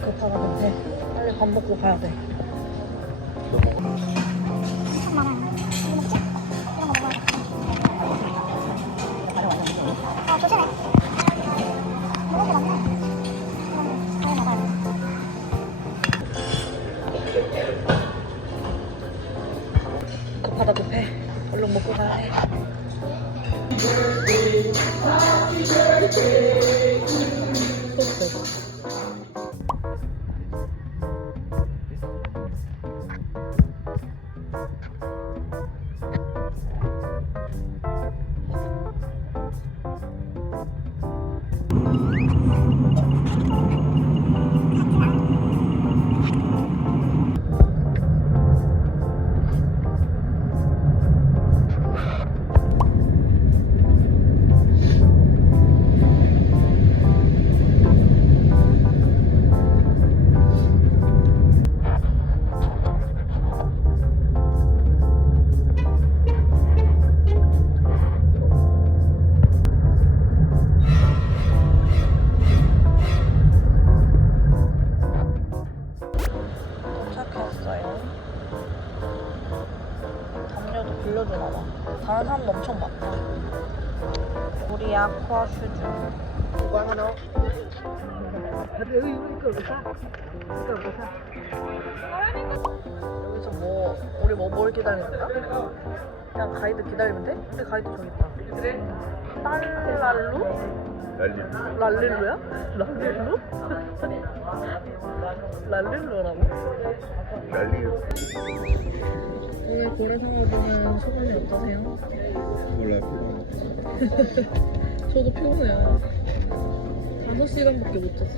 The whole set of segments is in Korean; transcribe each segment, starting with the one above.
급하다 급해. 빨리 밥 먹고 가야 돼. 그냥 가이드 기다리면 돼? 근데 가이드 저기 있다. 딸랄루? 랄릴루야? 랄릴루? 랄릴루라고? 오늘 고래 상어 보면 소감이 어떠세요? 몰라요. 저도 피곤해요. 5시간밖에 못 잤어.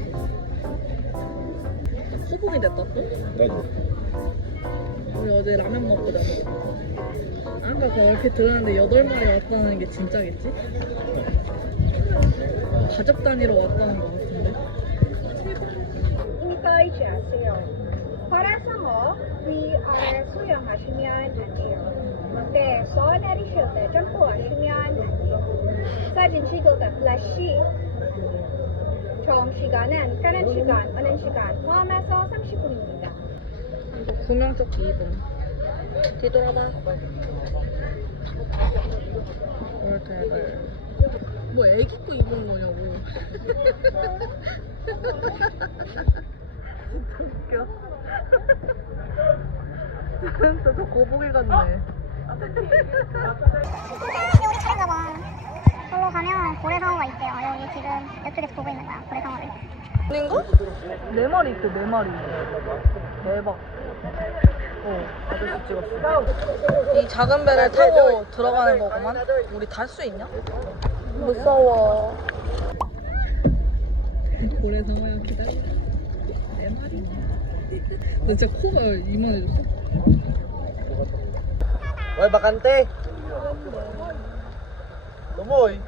소봉이 됐다 또? 나도. 우리 어제 라면 먹고 자서. 아까 그 얼핏 들었는데 8마리 왔다는 게 진짜겠지? 가족 단위로 왔다는 것 같은데? 인터이지하세요. Para 위아래 수영하시면 안 돼요. 떼서 내리실 때 점프하시면 안 돼요. 사진 찍을 때 플래시. 정 시간은 가는 시간, 오는 시간 포함해서 30분입니다. 이거 구명조끼 입음. 뒤돌아봐. 이렇게 이걸. 뭐 애기 거 입은 거냐고. 진짜 웃겨. 진짜 저 거북이 같네. 여기 우리 차례인가 봐. 절로 가면 고래상어가 있대요. 여기 지금 이쪽에서 보고 있는 거야, 고래상어를. 아닌가? 네 마리 있대, 네 마리. 대박. 어, 아저씨 찍었어. 이 작은 배를 타고 들어가는 거구만. 우리 탈 수 있냐? 무서워. 고래 상어야 기다려. 네 마리. 너 진짜 코가 이만해졌어. Ôi bakante. Đúng rồi.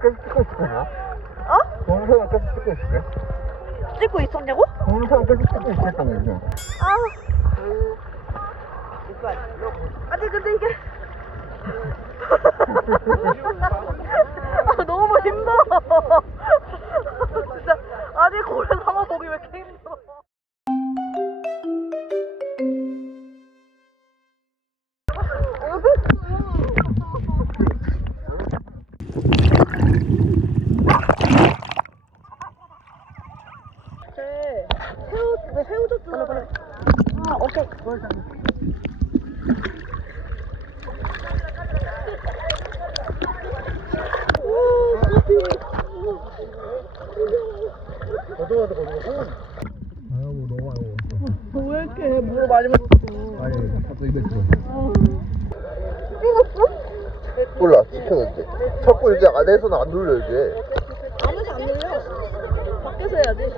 계속 찍고 있을 거냐? 어? 동영상 계속 찍고 있을게. 찍고 있었냐고? 동영상 계속 찍고 있었다며, 이제. 아니 근데 이게 아, 너무 힘들어 진짜 아니 고래 상어 보기 왜 이렇게 힘들어 아니 갑자기 200kg 몰라 지켜놨지 자꾸 이제 안에서는 안 눌려 이게 안에서 안 들려. 밖에서 해야지.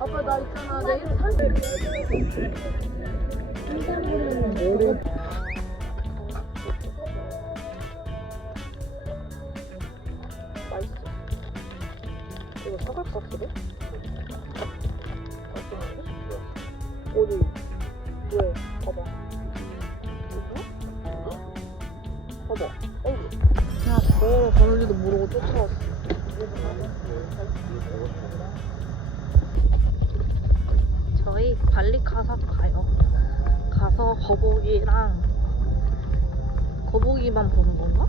아빠 나 있잖아. 내일 살맛 가서 거북이랑 거북이만 보는 건가?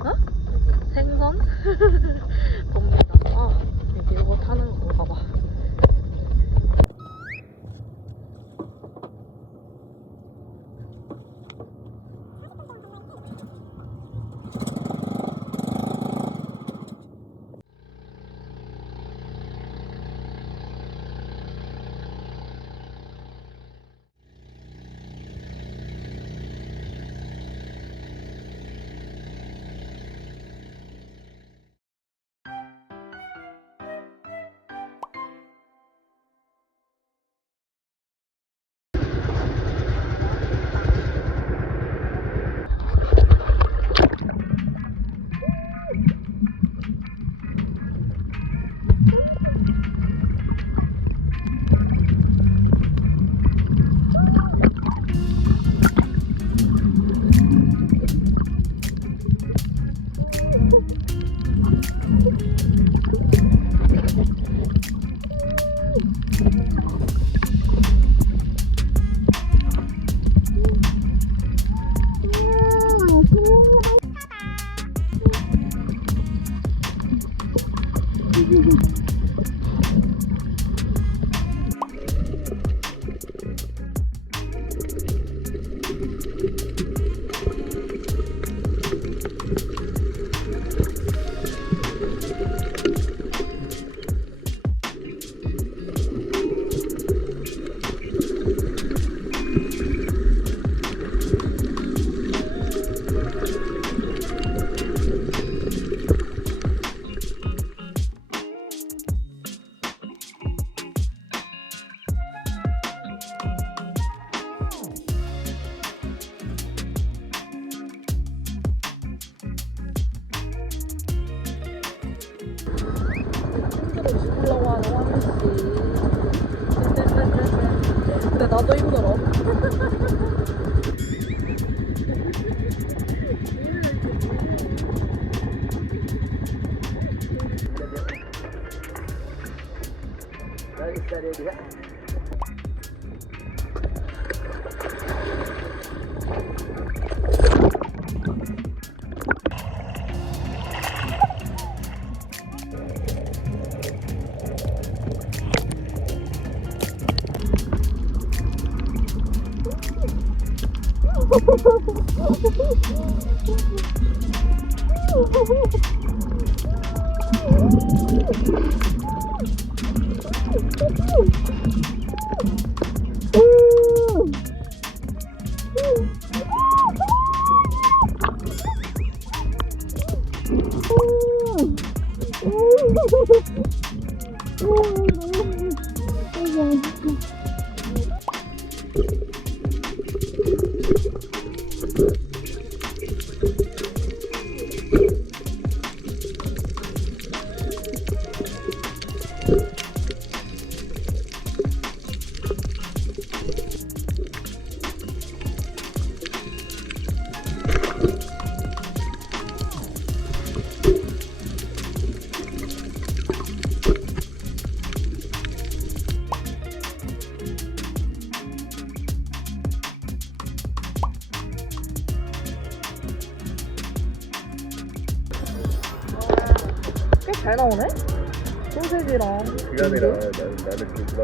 어? 생선? 봅니다. 아, 여기 이거 타는 건가 봐.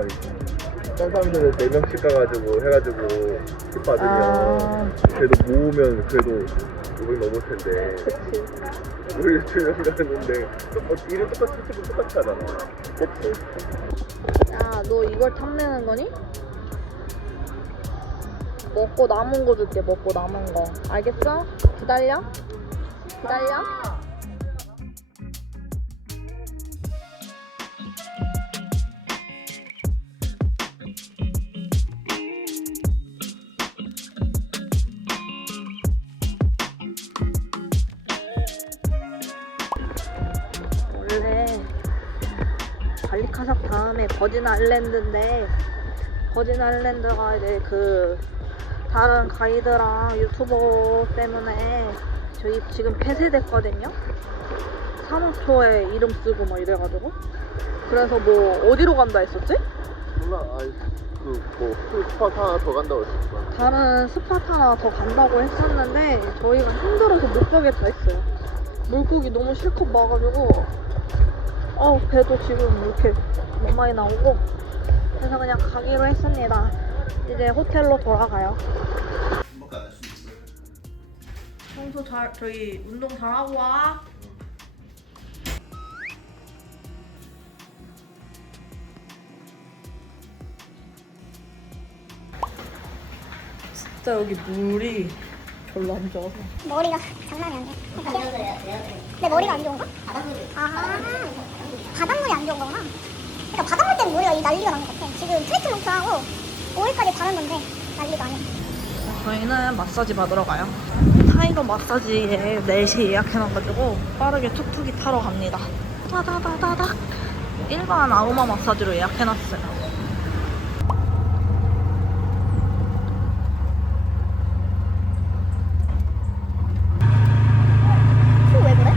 게 쌍쌍들을 4명씩 가가지고 해가지고 팁 받으면 아. 그래도 모으면 그래도 500 넘을 텐데. 그치. 우리 두명 가는데 어, 일은 똑같이 팁은 똑같이 하잖아. 그치. 야너 이걸 탐내는 거니? 먹고 남은 거 줄게 먹고 남은 거. 알겠어? 기다려? 기다려 버진 아일랜드인데 버진 아일랜드가 이제 그 다른 가이드랑 유튜버 때문에 저희 지금 폐쇄됐거든요. 사무초에 이름 쓰고 막 이래가지고 그래서 뭐 어디로 간다 했었지? 몰라 아이 그뭐 풀스팟 하나 더 간다고 했었어 다른 스팟 하나 더 간다고 했었는데 저희가 힘들어서 못 가겠다 했어요. 물고기 너무 실컷 봐가지고 어 배도 지금 이렇게 너무 많이 나오고 그래서 그냥 가기로 했습니다. 이제 호텔로 돌아가요. 청소 잘 저희 운동 잘하고 와. 진짜 여기 물이 별로 안 좋아서. 머리가 장난이 아니야. 내 머리가 안 좋은가? 바닷물이. 아, 바닷물이 안 좋은 거구나. 그러니까 바닷물 때문에 머리가 이 난리가 난 것 같아. 지금 트리트먼트하고 오일까지 바른 건데 난리가 아니야. 저희는 마사지 받으러 가요. 타이거 마사지에 4시 예약해놔가지고 빠르게 툭툭이 타러 갑니다. 따다다다닥. 일반 아우마 마사지로 예약해놨어요. 왜 그래?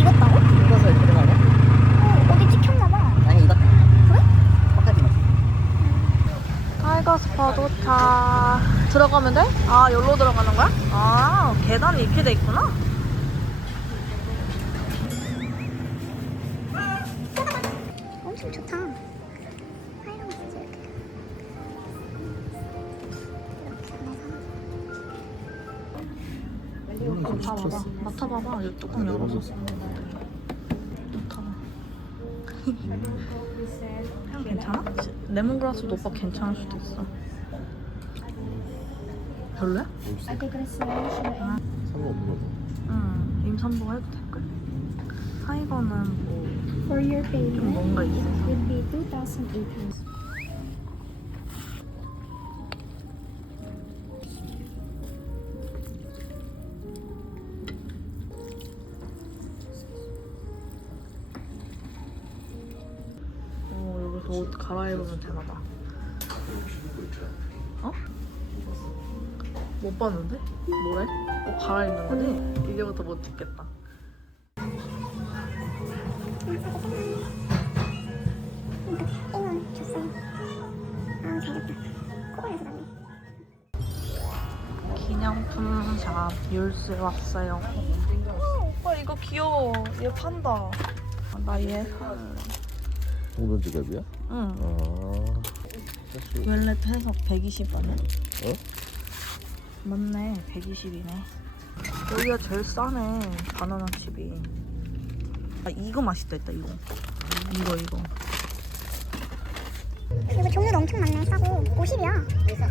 익었다고? 이것을 들어가냐? 어, 어디 찍혔나봐. 아니 이거 그래? 바깥이만 타이거 스파 도착. 들어가면 돼? 아, 여기로 들어가는 거야? 아, 계단이 이렇게 돼 있구나. 엄청 좋다. 이렇게 안에서. 맡아봐봐. 맡아봐봐. 이 뚜껑 열어서. 맡아봐. 향 괜찮아? 레몬그라스도 오빠 괜찮을 수도 있어. 별로야? 상관없는 거죠 응. 임산부 해도 될걸? 타이거는 뭐 For your payment, 좀 뭔가 있어. would be 2,800. 못 봤는데? 뭐래? 옷 갈아입는 거지? 이제부터 못 찍겠다. 이건 줬어요. 아, 잘했다. 코로나에서 났네. 기념품 샵 율스 왔어요. 어, 오빠 이거 귀여워. 얘 판다. 아, 나얘. 동전 지갑이야? 응. 아 웰렛 해서 120원이야. 어? 맞네, 120이네. 여기가 제일 싸네, 바나나 칩이. 아, 이거 맛있다 했다, 이거. 이거, 이거. 이거 종류도 엄청 많네. 싸고 50이야. 어디서? 어?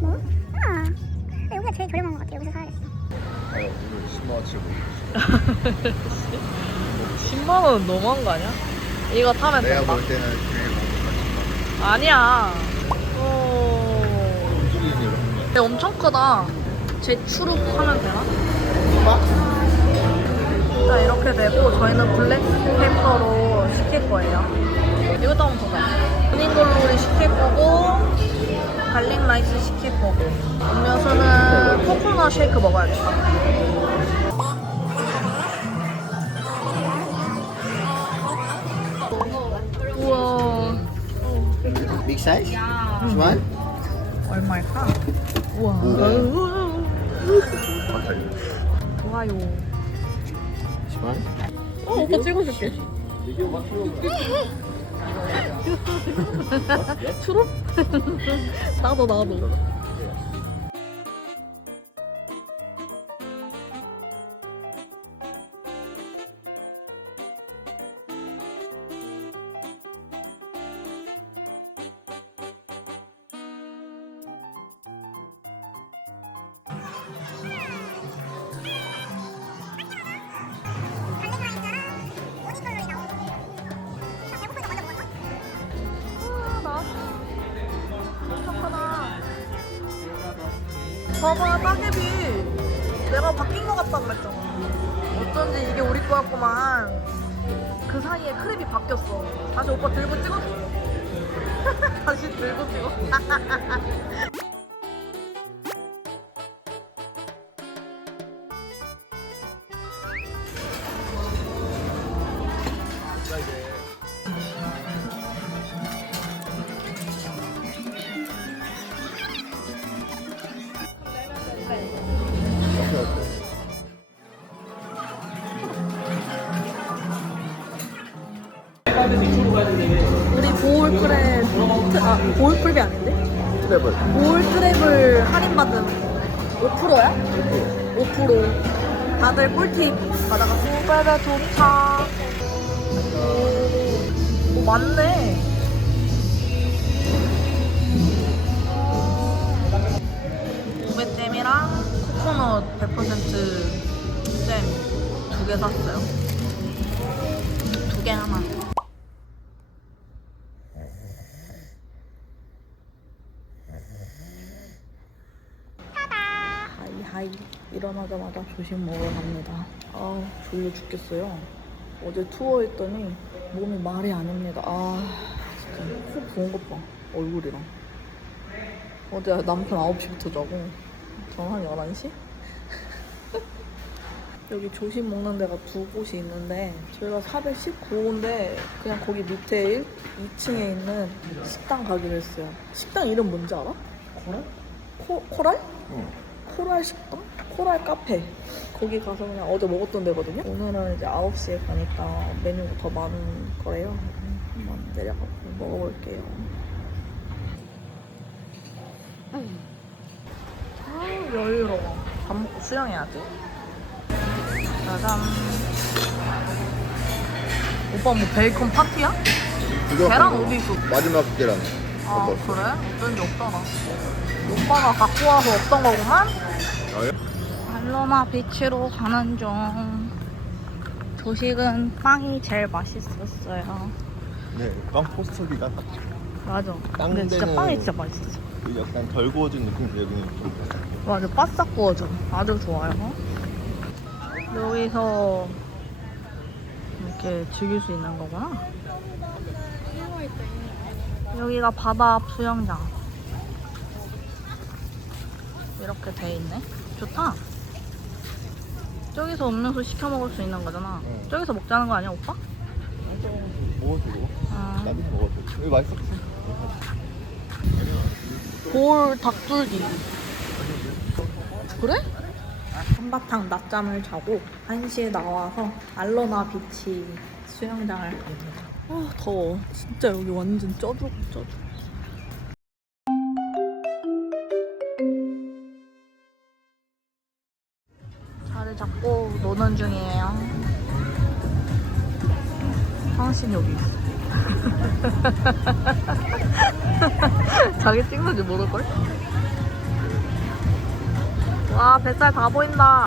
뭐? 아, 여기가 제일 저렴한 것 같아. 여기서 사야겠어. 아 오늘 10만원치 모르겠어 10만원 너무한 거 아니야? 이거 타면 내가 된다. 볼 때는 제일 아니야. 오. 네, 엄청 크다. 재추룩 하면 되나? 자, 이렇게 되고 저희는 블랙 페퍼로 시킬 거예요. 이것도 한번 보자. 모닝글로리 시킬 거고 갈릭 라이스 시킬 거고 음료수는 코코넛 쉐이크 먹어야겠다. 우와. Big size? One? 얼마일까? 우와. 좋아요. One? 어, 오빠 찍어줄게. 추록? 나도, 나도. 봐봐, 따개비. 내가 바뀐 것 같다 그랬잖아. 어쩐지 이게 우리 거였구만. 그 사이에 크랩이 바뀌었어. 다시 오빠 들고 찍어줘. 다시 들고 찍어. 크랩을 할인받은 5%야? 5%. 다들 꿀팁 받아가 소베베 도착. 오, 오, 맞네. 우베잼이랑 코코넛 100%잼 두 개 샀어요. 두 개 하나. 하이 하이 일어나자마자 조식 먹으러 갑니다. 아 졸려 죽겠어요. 어제 투어 했더니 몸이 말이 아닙니다. 아 진짜 코 부은 것 봐. 얼굴이랑. 어제 남편 9시부터 자고 저는 한 11시? 여기 조식 먹는 데가 두 곳이 있는데 저희가 419호인데 그냥 거기 밑에 1, 2층에 있는 식당 가기로 했어요. 식당 이름 뭔지 알아? 코랄? 코, 코랄? 응. 코랄 식당? 코랄 카페 거기 가서 그냥 어제 먹었던 데거든요 오늘은 이제 9시에 가니까 메뉴가 더 많은 거래요 음, 한번 내려가서 먹어볼게요 아 여유로워 밥 먹고 수영해야지 짜잔 오빠 뭐 베이컨 파티야? 계란 어디 있어? 마지막 계란. 아. 그래? 어쩐지 없더라 오빠가 갖고 와서 없던 거구만? 발로나 비치로 가는 중. 조식은 빵이 제일 맛있었어요. 네, 빵 포스터기가 맞아. 딴 근데 진짜 데는- 빵이 진짜 맛있었어. 약간 덜 구워진 느낌인데 여기는 좀 맞아 바싹 구워져. 아주 좋아요. 여기서 이렇게 즐길 수 있는 거구나. 여기가 바다 앞 수영장. 이렇게 돼 있네. 좋다 저기서 음료수 시켜 먹을 수 있는 거잖아 응. 저기서 먹자는 거 아니야 오빠? 먹어도 되고 아, 나도 먹어도 여기 맛있었어. 볼 닭줄기 그래? 한바탕 낮잠을 자고 1시에 나와서 알로나 비치 수영장을 갑니다 아 더워 진짜 여기 완전 쪄죽 쪄죽 잡고 노는 중이에요. 황신 여기 있어. 자기 찍는지 모를걸? 와 뱃살 다 보인다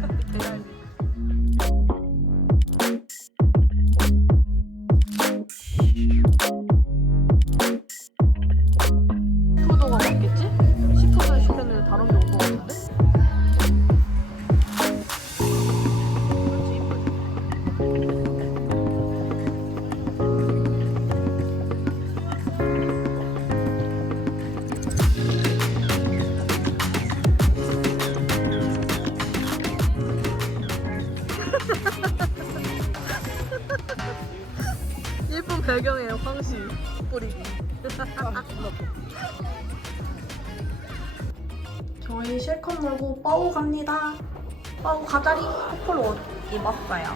빠우 가자리 커플 옷 입었어요.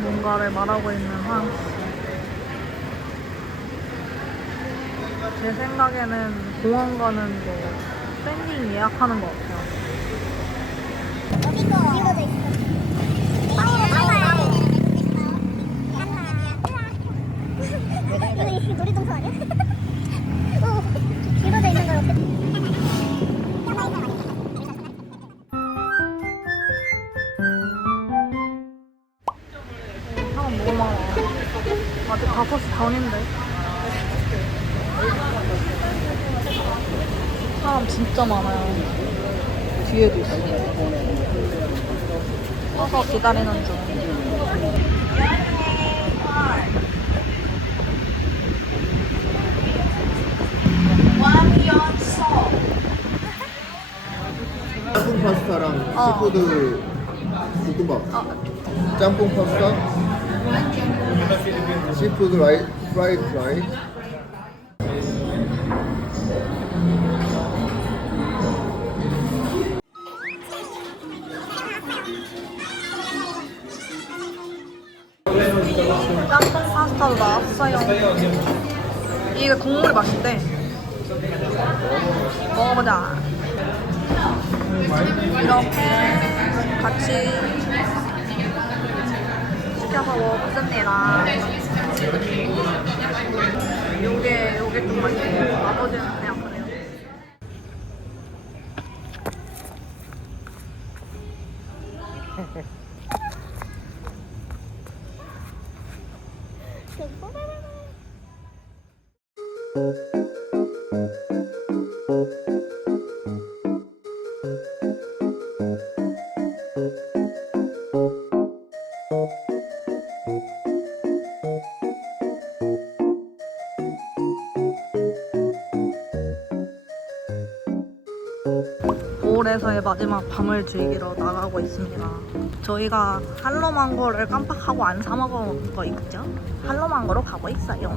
뭔가를 말하고 있는 황씨. 제 생각에는 공원 가는 거 팬딩 예약하는 것 같아요. 기다리는 중. 짬뽕 파스타랑 어. 시푸드 볶음밥. 짬뽕 파스타. 시푸드 라이 프라이드 라이 파스타도 나왔어요. 이게 국물이 맛있대. 먹어보자. 이렇게 같이 시켜서 먹습니다. 요게, 요게 좀 맛있고, 나머지는 그냥 그래요. 올해서의 마지막 밤을 즐기러 나가고 있습니다. 저희가 할로망고를 깜빡하고 안 사 먹은 거 있죠? 할로망고로 가고 있어요.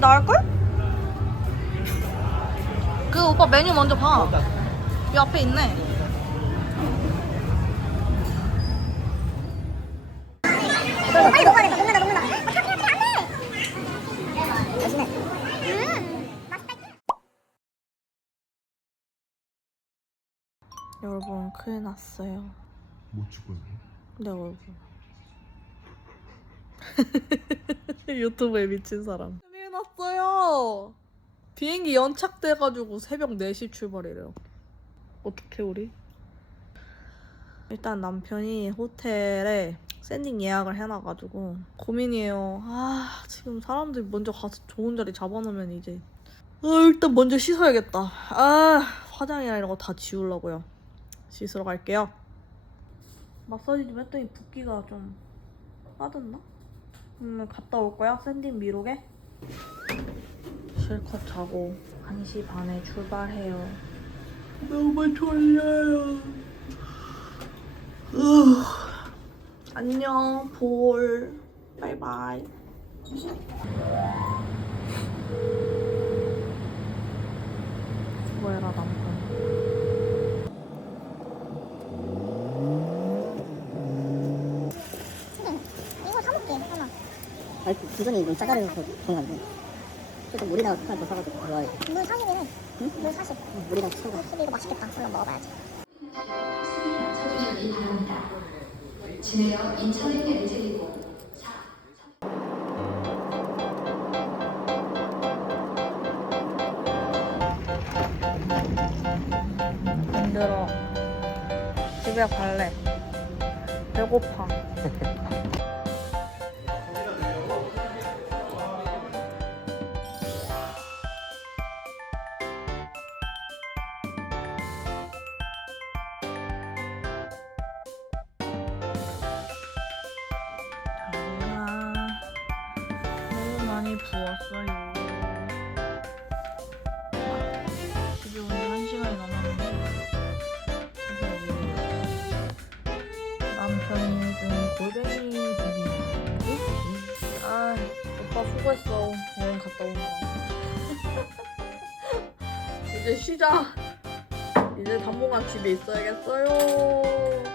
나을걸? 그 오빠 메뉴 먼저 봐. 이 앞에 있네. 빨리. 먹는다, 먹는다. 맛있네. 여러분, 큰일 났어요. 못 죽었네. 내 얼굴. 유튜브에 미친 사람. 났어요. 비행기 연착돼가지고 새벽 4시 출발이래요. 어떻게 우리? 일단 남편이 호텔에 샌딩 예약을 해놔가지고 고민이에요. 아 지금 사람들이 먼저 가서 좋은 자리 잡아놓으면 이제 아, 일단 먼저 씻어야겠다. 아 화장이나 이런 거 다 지우려고요. 씻으러 갈게요. 마사지 좀 했더니 붓기가 좀 빠졌나? 음, 갔다 올 거야? 샌딩 미로게? 실컷 자고 1시 반에 출발해요. 너무 졸려요. 으. 안녕, 볼. 바이바이. 수고해라, 남편. 이거 사볼게 하나 아니 그 기존에 물 짜가를 더 좋은 건데 그래서 물이나 하나 더 사가지고 좋아해 물 40이네 응? 물 40. 물이랑 치고 근데 이거 맛있겠다 얼른 먹어봐야지 찾으시기 바랍니다. 진해역 인천행 엔진이고 힘들어. 집에 갈래. 배고파. 많이 부었어요. 아 수고했어. 여행 갔다 오느라 이제 쉬자. 이제 당분간 집에 있어야겠어요